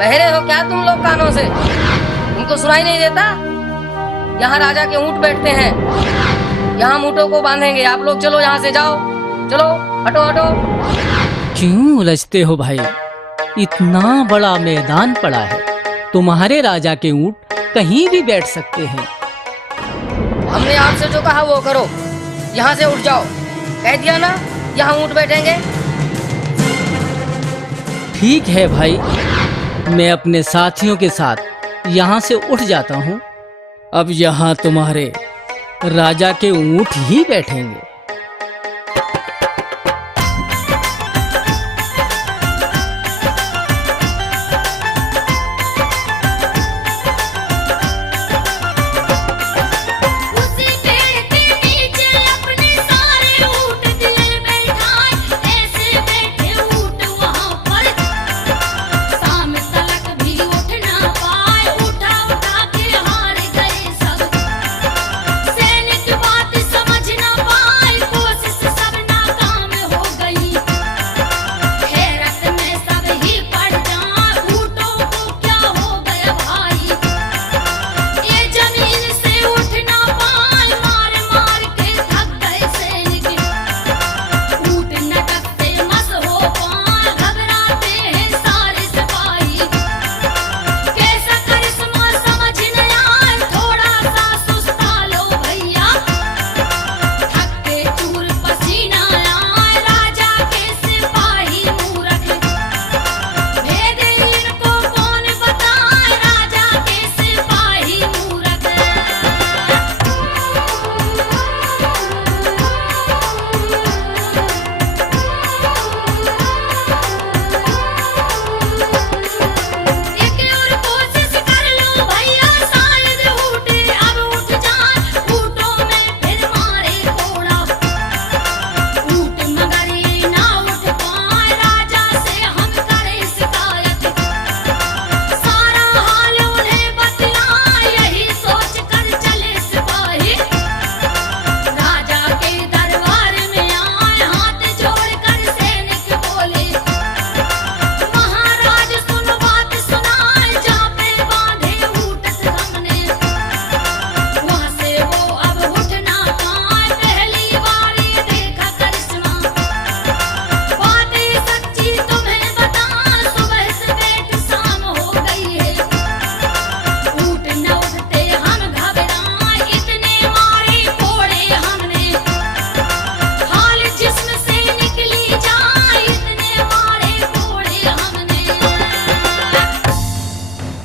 बहरे हो क्या तुम लोग कानों से? तुमको सुनाई नहीं देता? यहाँ राजा के ऊंट बैठते हैं, यहाँ हम ऊँटों को बांधेंगे। आप लोग चलो, यहाँ से जाओ, चलो, हटो हटो। क्यों उलझते हो भाई? इतना बड़ा मैदान पड़ा है, तुम्हारे राजा के ऊंट कहीं भी बैठ सकते हैं। हमने आपसे जो कहा वो करो, यहाँ से उठ जाओ। कह दिया ना, यहाँ ऊँट बैठेंगे। ठीक है भाई, मैं अपने साथियों के साथ यहाँ से उठ जाता हूँ। अब यहाँ तुम्हारे राजा के ऊंट ही बैठेंगे।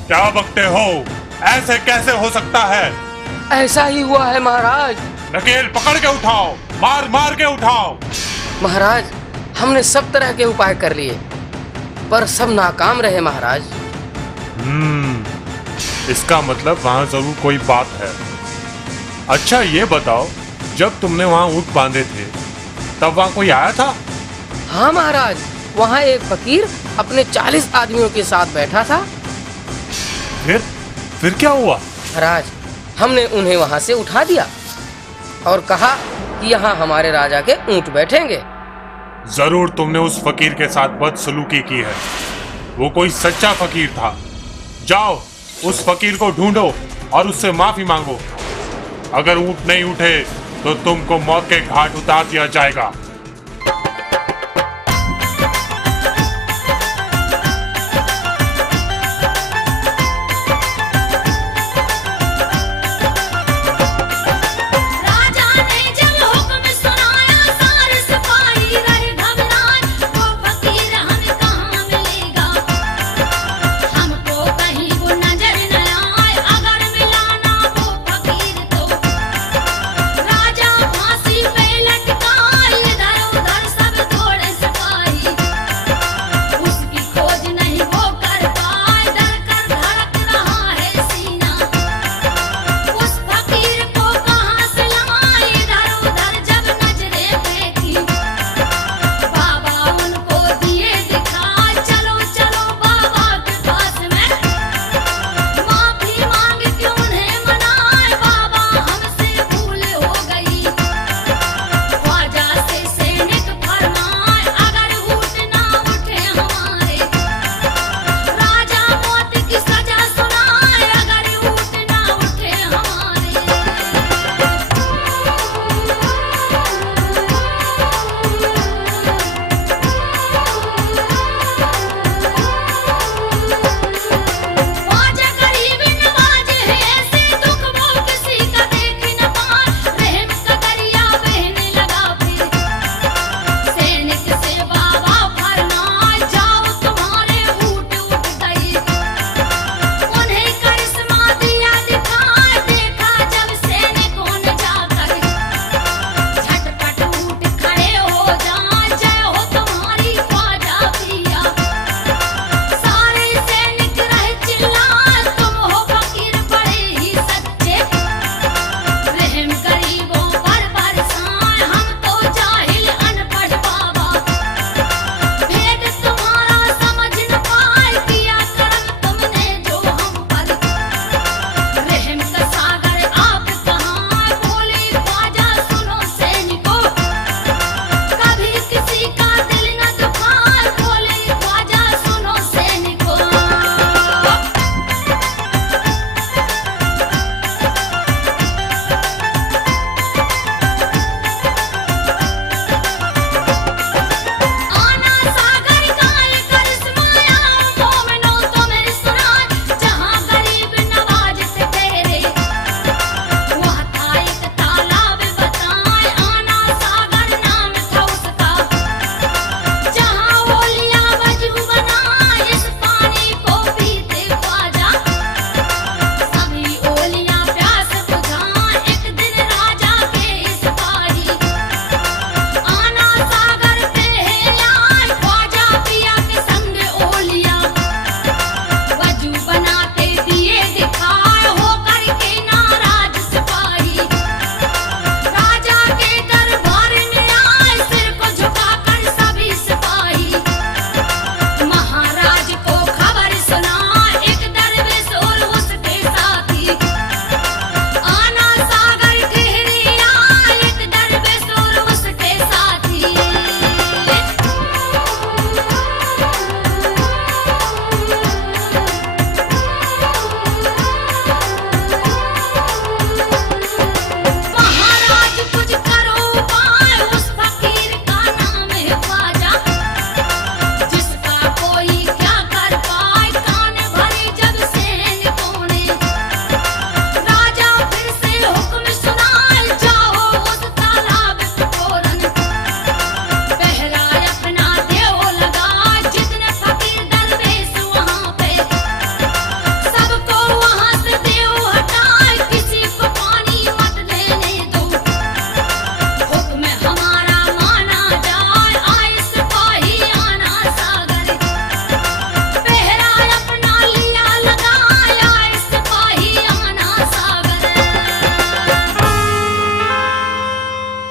क्या बकते हो? ऐसे कैसे हो सकता है? ऐसा ही हुआ है महाराज। नकेल पकड़ के उठाओ, मार मार के उठाओ। महाराज, हमने सब तरह के उपाय कर लिए, पर सब नाकाम रहे महाराज। इसका मतलब वहाँ जरूर कोई बात है। अच्छा ये बताओ, जब तुमने वहाँ ऊँट बांधे थे तब वहाँ कोई आया था? हाँ महाराज, वहाँ एक फकीर अपने 40 आदमियों के साथ बैठा था। फिर क्या हुआ? महाराज, हमने उन्हें वहाँ से उठा दिया और कहा कि यहाँ हमारे राजा के ऊँट बैठेंगे। जरूर तुमने उस फकीर के साथ बदसलूकी की है। वो कोई सच्चा फकीर था। जाओ उस फकीर को ढूंढो और उससे माफी मांगो। अगर ऊँट नहीं उठे तो तुमको मौत के घाट उतार दिया जाएगा।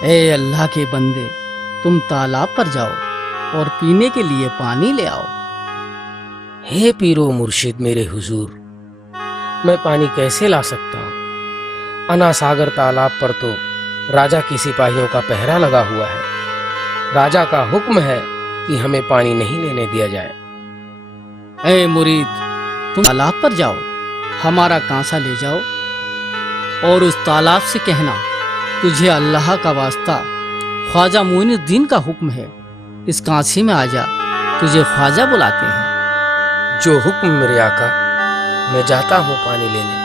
ए अल्लाह के बंदे, तुम तालाब पर जाओ और पीने के लिए पानी ले आओ। हे पीरो मुर्शिद मेरे हुजूर, मैं पानी कैसे ला सकता हूँ? अनासागर तालाब पर तो राजा की सिपाहियों का पहरा लगा हुआ है। राजा का हुक्म है कि हमें पानी नहीं लेने दिया जाए। ए मुरीद, तुम तालाब पर जाओ, हमारा कांसा ले जाओ और उस तालाब से कहना, तुझे अल्लाह का वास्ता ख्वाजा मोइनुद्दीन का हुक्म है, इस कांसे में आ जा, तुझे ख्वाजा बुलाते हैं। जो हुक्म मेरे आका, मैं जाता हूँ पानी लेने।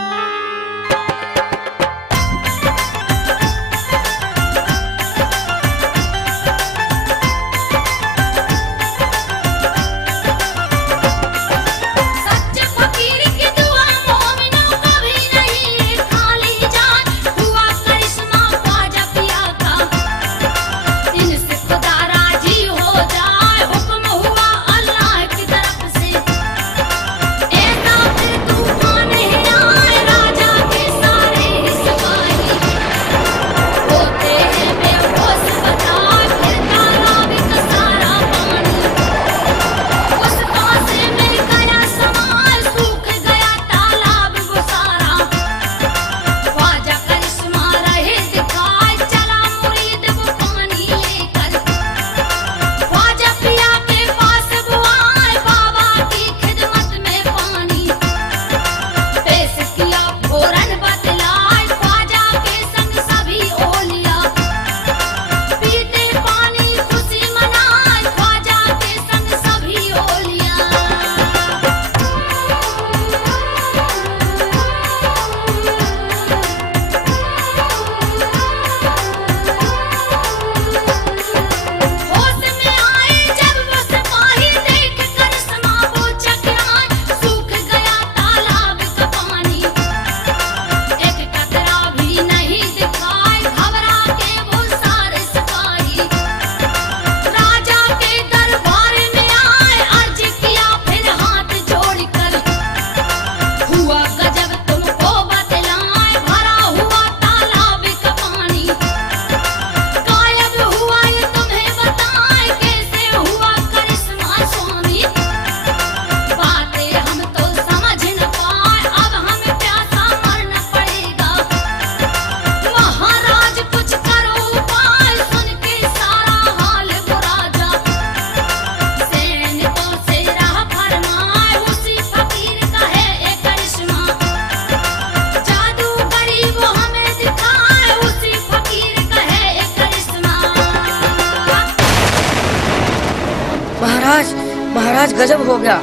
महाराज गजब हो गया,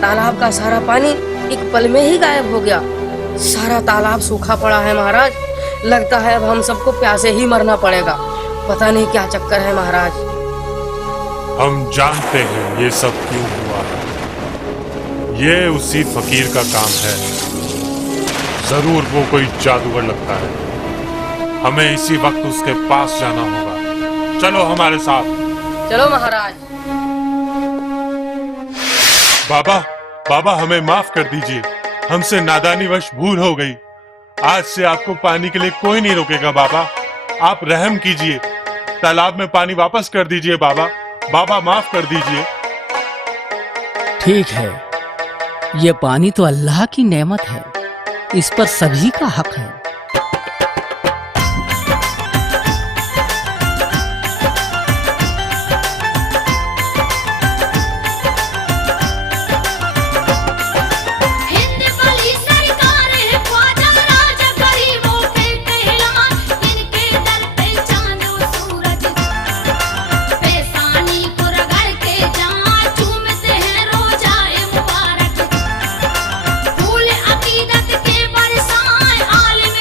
तालाब का सारा पानी एक पल में ही गायब हो गया। सारा तालाब सूखा पड़ा है महाराज, लगता है अब हम सबको प्यासे ही मरना पड़ेगा। पता नहीं क्या चक्कर है महाराज। हम जानते हैं ये सब क्यों हुआ है। ये उसी फकीर का काम है, जरूर वो कोई जादूगर लगता है। हमें इसी वक्त उसके पास जाना होगा। चलो हमारे साथ। चलो महाराज। बाबा हमें माफ कर दीजिए, हमसे नादानीवश भूल हो गई। आज से आपको पानी के लिए कोई नहीं रोकेगा बाबा। आप रहम कीजिए, तालाब में पानी वापस कर दीजिए बाबा माफ कर दीजिए। ठीक है, ये पानी तो अल्लाह की नेमत है, इस पर सभी का हक है। फूल अकीदत के बरसाए आलिम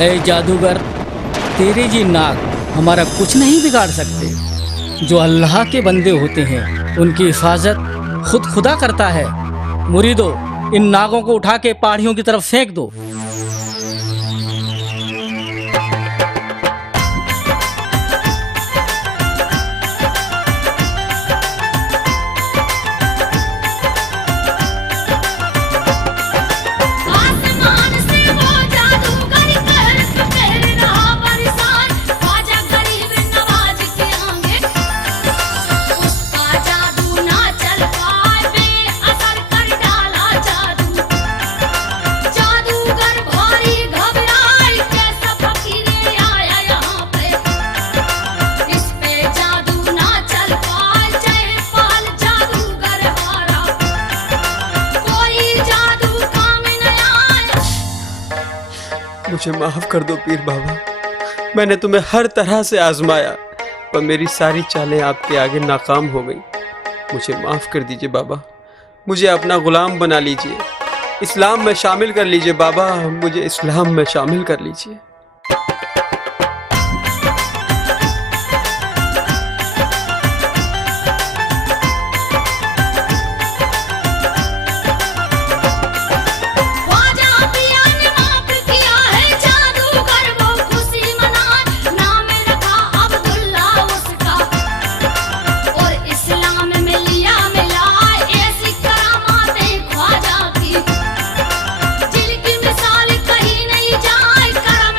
ए जादूगर, तेरे जी नाग हमारा कुछ नहीं बिगाड़ सकते। जो अल्लाह के बंदे होते हैं उनकी हिफाजत खुद खुदा करता है। मुरीदो, इन नागों को उठा के पहाड़ियों की तरफ फेंक दो। आसमान से वो जादूगर कहर रहा बरसात, ख्वाजा गरीब नवाज के आगे उसका जादू ना चल पाए, बेअसर कर डाला जादू। जादूगर भारी घबराए, कैसा फकीर आया यहाँ पे, इस पे जादू ना चल पाए, जयपाल जादूगर हारा, कोई जादू काम न आया। मुझे माफ कर दो पीर बाबा, मैंने तुम्हें हर तरह से आजमाया पर मेरी सारी चालें आपके आगे नाकाम हो गई। मुझे माफ कर दीजिए बाबा, मुझे अपना गुलाम बना लीजिए, इस्लाम में शामिल कर लीजिए बाबा, मुझे इस्लाम में शामिल कर लीजिए। ख्वाजा पिया ने माफ किया है जादूगर वो खुशी मनाए, नाम रखा अब्दुल्ला उसका, और इस्लाम में लिया मिलाए, ऐसी करामातें ख्वाजा की जिनकी मिसाल कहीं नहीं जाए। करम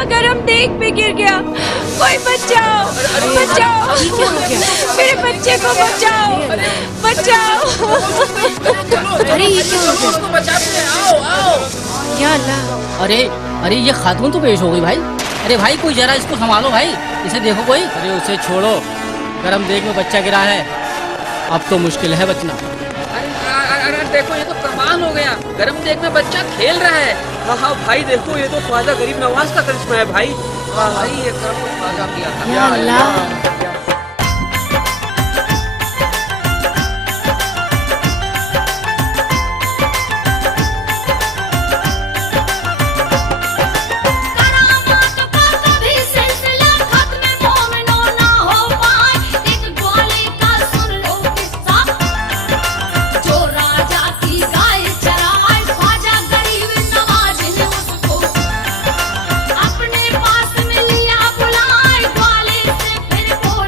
अल्लाह गरम देग पे गिर गया। कोई बचाओ, बचाओ, मेरे बच्चे को बचाओ, बचाओ। अरे ये क्या हो गया? या अल्लाह, अरे अरे ये खातून तो पेश हो गई भाई। अरे भाई कोई जरा इसको संभालो भाई, इसे देखो कोई। अरे उसे छोड़ो, गरम देग में बच्चा गिरा है, अब तो मुश्किल है बचना। अरे देखो ये तो कमाल हो गया, गरम देग में बच्चा खेल रहा है। हाँ हाँ भाई देखो, ये तो ख्वाजा गरीब नवाज का करिश्मा है भाई। भाई ये कर्म तो ख्वाजा किया था। या अल्लाह। करामात का कभी सिलसिला खत्म मोमिनो ना हो पाए। एक ग्वाले का सुन लो किस्सा, जो राजा की गाय चराए, ख्वाजा गरीब नवाज ने उसको अपने पास में लिया बुलाए। ग्वाले से फिर वो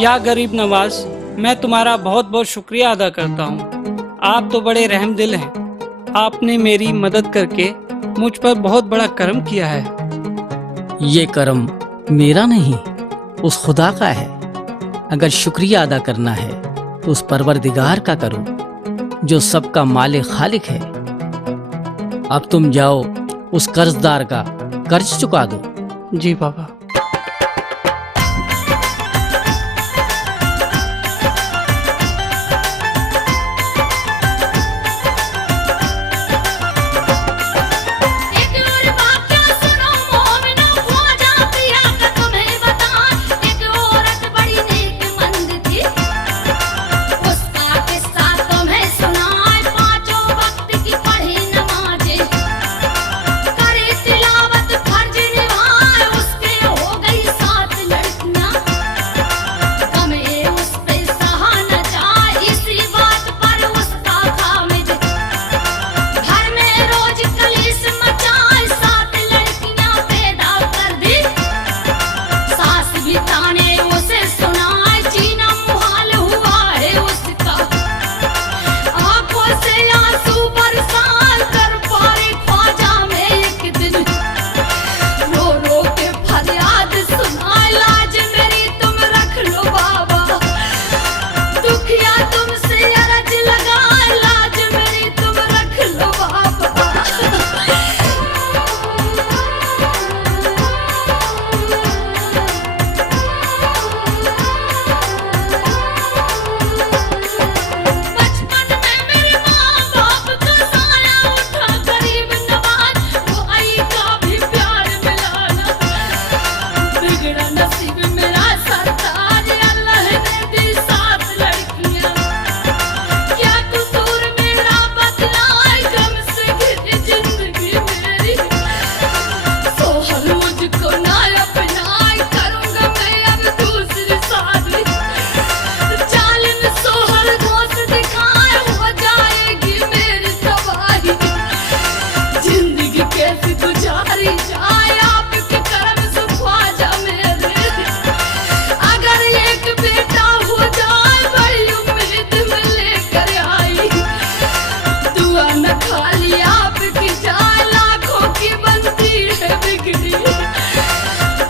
या गरीब नवाज, मैं तुम्हारा बहुत बहुत शुक्रिया अदा करता हूँ। आप तो बड़े रहम दिल हैं। आपने मेरी मदद करके मुझ पर बहुत बड़ा करम किया है। ये करम मेरा नहीं, उस खुदा का है। अगर शुक्रिया अदा करना है तो उस परवरदिगार का करो जो सबका मालिक खालिक है। अब तुम जाओ, उस कर्जदार का कर्ज चुका दो। जी बाबा। एक और वाक़या सुनो मोमिनो, ख्वाजा पिया का तुम्हें बताऊं। एक औरत बड़ी नेकमंद थी, उसका किस्सा तुम्हें सुनाए। पांचों वक्त की पढ़ी नमाज़ें, करे तिलावत फर्ज निभाए। उसके हो गई 7 लड़कियां, गम ये उस पे सहा न जाए। इसी बात पर उसका खामिद घर में रोज कलेश मचाए। 7 लड़कियां पैदा कर दी, सास भी ताने उसे सुनाए। जीना मुहाल हुआ है उसका, आंखों से आंसू बरसाए। कर पाए ख्वाजा में एक दिन, रो रो के फरियाद सुनाए। लाज मेरी तुम रख लो बाबा, दुखिया तुमसे अरज लगाए। लाज मेरी तुम रख लो बाबा। बचपन में मेरे माँ बाप का साया उठा गरीब नवाज, वो आई का भी प्यार मिला ना। बिगड़ा नसीब मेरा सरताज, अल्लाह ने दी 7 लड़कियां। क्या कसूर मेरा बदलाए, गम से घिरी जिंदगी मेरी। सोहल मुझको ना अपनाए, करूंगा मैं अब दूसरी शादी। जालिम सोहल दोस्त दिखाए, हो जाएगी मेरी तबाही। जिंदगी कैसे गुजारी जाए, आपके करम से ख्वाजा मेरे। अगर एक बेटा हो जाए, बड़ी उम्मीद में लेकर आई। दुआ न खाली आपकी जाए, लाखों की बनती है बिगड़ी।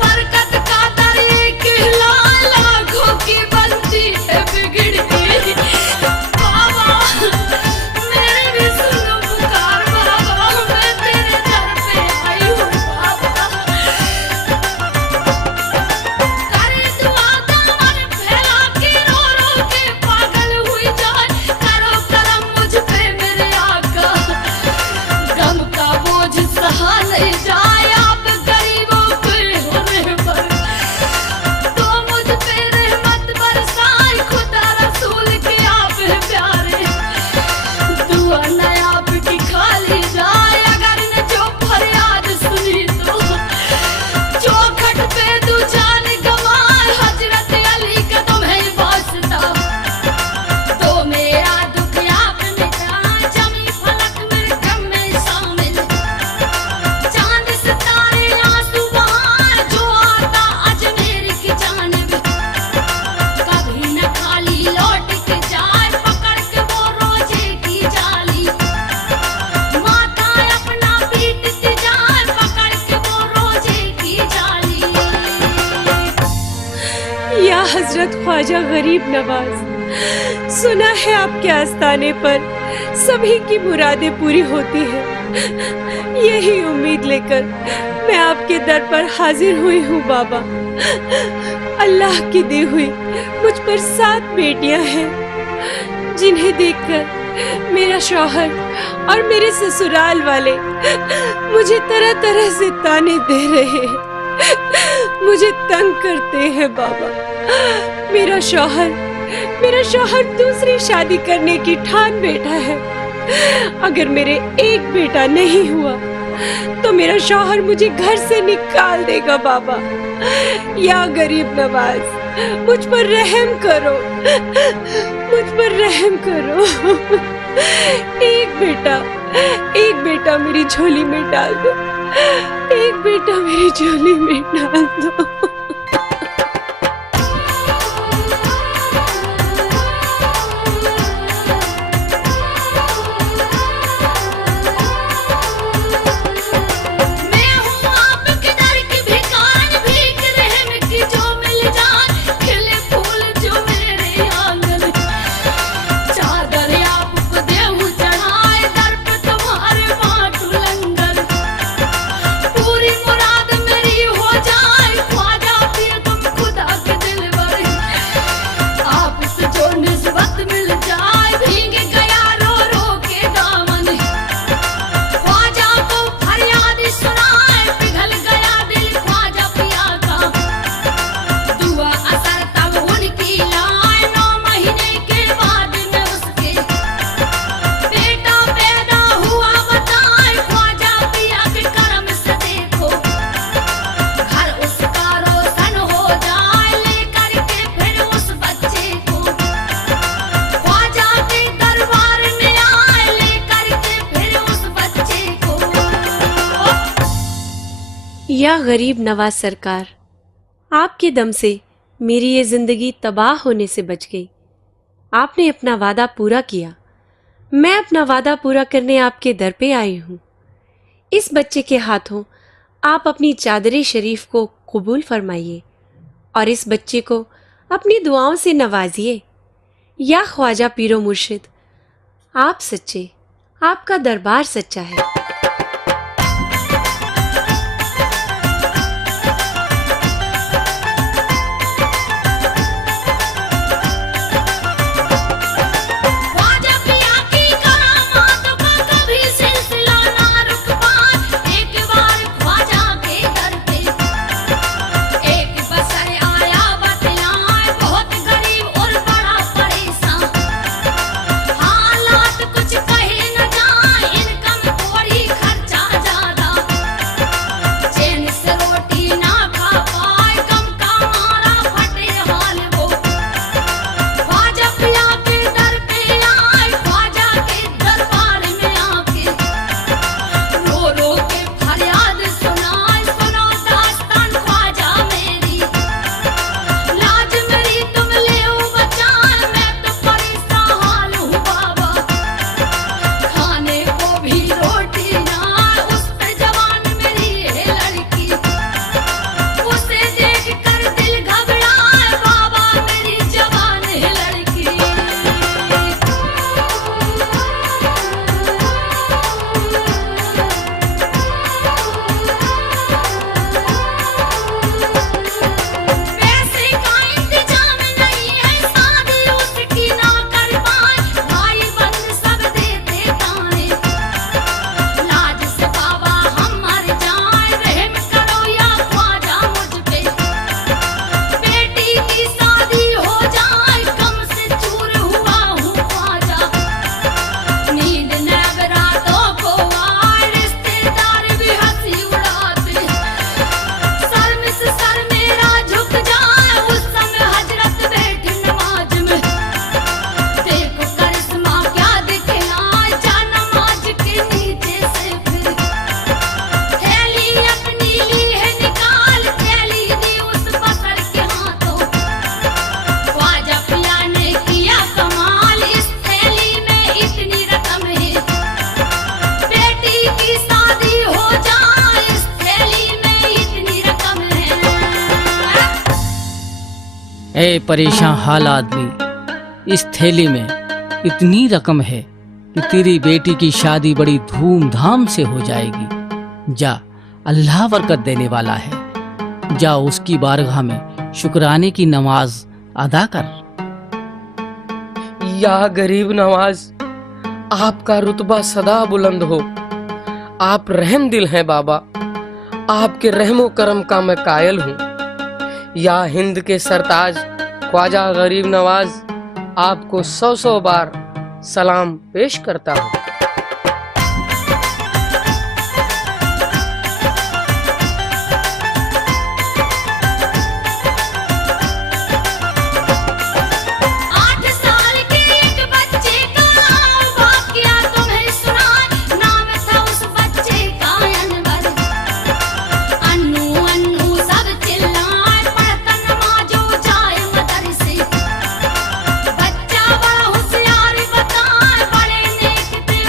बरकत का दर एक हिलाए, लाखों की बनती है बिगड़ी। बाबा मेरे भी सुनो पुकार बाबा, मैं तेरे दर पे आई हूँ बाबा। करे दुआ दामन फैला के, रो रो के पागल हुई जाए। करो करम मुझ पे मेरे आका, गम का बोझ सहा नहीं जाए। आप गरीबों के हो रहबर, तो मुझ पे रहमत बरसाए। खुदा रसूल के आप है प्यारे, दुआ न आपकी खाली जाए। अगर न जो फरियाद सुनी तो चौखट पे तू जान गवाए। हजरत अली का तुम्हें वास्ता, तो मेरा दुख आप मिटाए। जमी फलक में गम में शामिल, चांद सितारे आंसू बहाए। जो आता अजमेर की जानिब, कभी न खाली लौट के जाए। पकड़ के वो रोजे की जाली, माथा अपना पीटती जाए। पकड़ के वो रोजे की जाली। या हजरत ख्वाजा गरीब नवाज, सुना है आपके आस्थाने पर सभी की मुरादें पूरी होती हैं। यही उम्मीद लेकर मैं आपके दर पर हाजिर हुई हूँ बाबा। अल्लाह की दी हुई मुझ पर 7 बेटियां हैं, जिन्हें देखकर मेरा शौहर और मेरे ससुराल वाले मुझे तरह तरह से ताने दे रहे हैं, मुझे तंग करते हैं बाबा। मेरा शौहर दूसरी शादी करने की ठान बैठा है। अगर मेरे एक बेटा नहीं हुआ तो मेरा शौहर मुझे घर से निकाल देगा बाबा। या गरीब नवाज, मुझ पर रहम करो, मुझ पर रहम करो। एक बेटा मेरी झोली में डाल दो, एक बेटा मेरी झोली में डाल दो। या गरीब नवाज सरकार, आपके दम से मेरी ये ज़िंदगी तबाह होने से बच गई। आपने अपना वादा पूरा किया, मैं अपना वादा पूरा करने आपके दर पे आई हूँ। इस बच्चे के हाथों आप अपनी चादर शरीफ को कबूल फरमाइए और इस बच्चे को अपनी दुआओं से नवाजिए। या ख्वाजा पीरो मुर्शिद, आप सच्चे, आपका दरबार सच्चा है। ख्वाजा पिया की करामात का कभी सिलसिला ना रुक पाए। एक बार ख्वाजा के दर पे एक बसर आया बतलाए, बहुत गरीब और बड़ा परेशान। हालात कुछ कहे न जाए, इनकम थोड़ी खर्चा ज्यादा। चैन से रोटी ना खा पाए, गम का मारा फटे हाल वो। ख्वाजा पिया के दर पे आए, ख्वाजा के दरबार में आके रो रो के फरियाद सुनाए। सुनो दास्तान ख्वाजा मेरी, लाज मेरी तुम ले बचाए। मैं तो परेशान हाल हूँ बाबा, खाने को भी रोटी ना। उस पे जवान मेरी है लड़की, उसे देख कर दिल घबराए। बाबा मेरी जवान है लड़की। पैसे का इंतजाम नहीं है, शादी उसकी ना कर पाए। भाई बंद सब देते ताने, लाज से बाबा हम मर जाए। रहम करो या ख्वाजा मुझ पे, बेटी की शादी हो जाए। कम से चूर हुआ हूँ ख्वाजा, नींद न रातों को आए। रिश्तेदार भी हंसी उड़ाते, शर्म से सर मेरा झुक जाए। उस समय हजरत बैठी नमाज में, देखो करिश्मा क्या दिखलाए। जा नमाज के नीचे से फिर थैली अपनी ली है निकाल, थैली दी उस बसर के हाथों। ख्वाजा पिया ने किया कमाल, इस थैली में इतनी रकम है, बेटी की शादी हो जाए। इस थैली में इतनी रकम है। ए परेशान हाल आदमी, इस थैली में इतनी रकम है कि तेरी बेटी की शादी बड़ी धूमधाम से हो जाएगी। जा, अल्लाह बरकत देने वाला है। जा उसकी बारगाह में शुक्राने की नमाज अदा कर। या गरीब नवाज, आपका रुतबा सदा बुलंद हो। आप रहम दिल हैं बाबा, आपके रहमो करम का मैं कायल हूँ। या हिंद के सरताज ख्वाजा गरीब नवाज, आपको 100 बार सलाम पेश करता हूँ। आठ साल के एक बच्चे का वाकया तुम्हें सुनाए। नाम था उस बच्चे का अनवर। अन्नू अन्नू सब चिल्लाए, पढ़ता नमाजो जाए मदरसे। बच्चा बड़ा होशियार बताए, बड़े नेक थे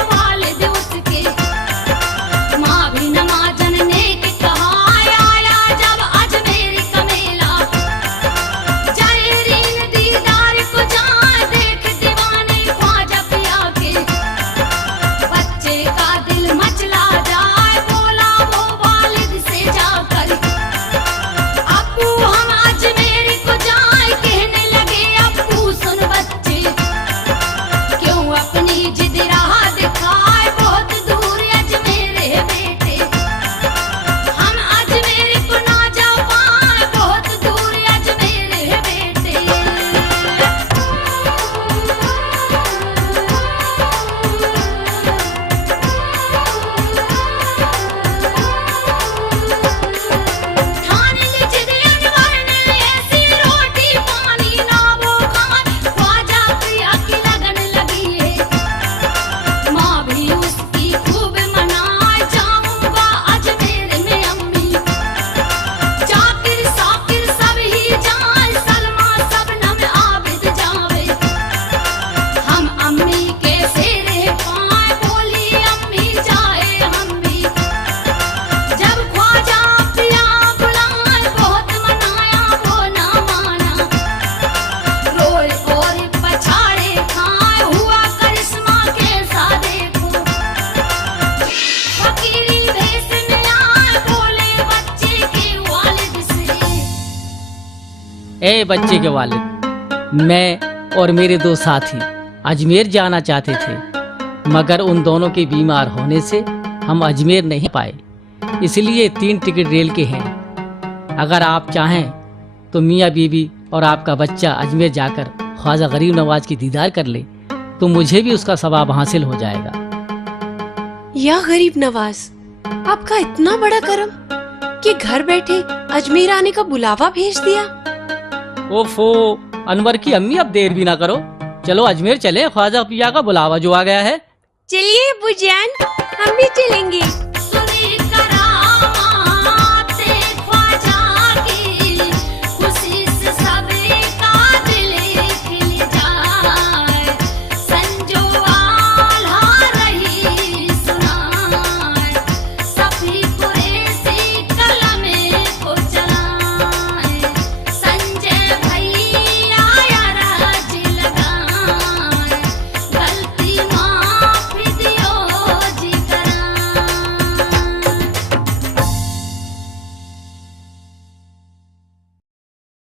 ए बच्चे के वालिद, मैं और मेरे दो साथी अजमेर जाना चाहते थे, मगर उन दोनों के बीमार होने से हम अजमेर नहीं पाए, इसलिए 3 टिकट रेल के हैं। अगर आप चाहें तो मियाँ बीबी और आपका बच्चा अजमेर जाकर ख्वाजा गरीब नवाज की दीदार कर ले, तो मुझे भी उसका सवाब हासिल हो जाएगा। या गरीब नवाज, आपका इतना बड़ा करम कि घर बैठे अजमेर आने का बुलावा भेज दिया। ओफो अनवर की अम्मी, अब देर भी ना करो, चलो अजमेर चले, ख्वाजा पिया का बुलावा जो आ गया है। चलिए बुजान, हम भी चलेंगे।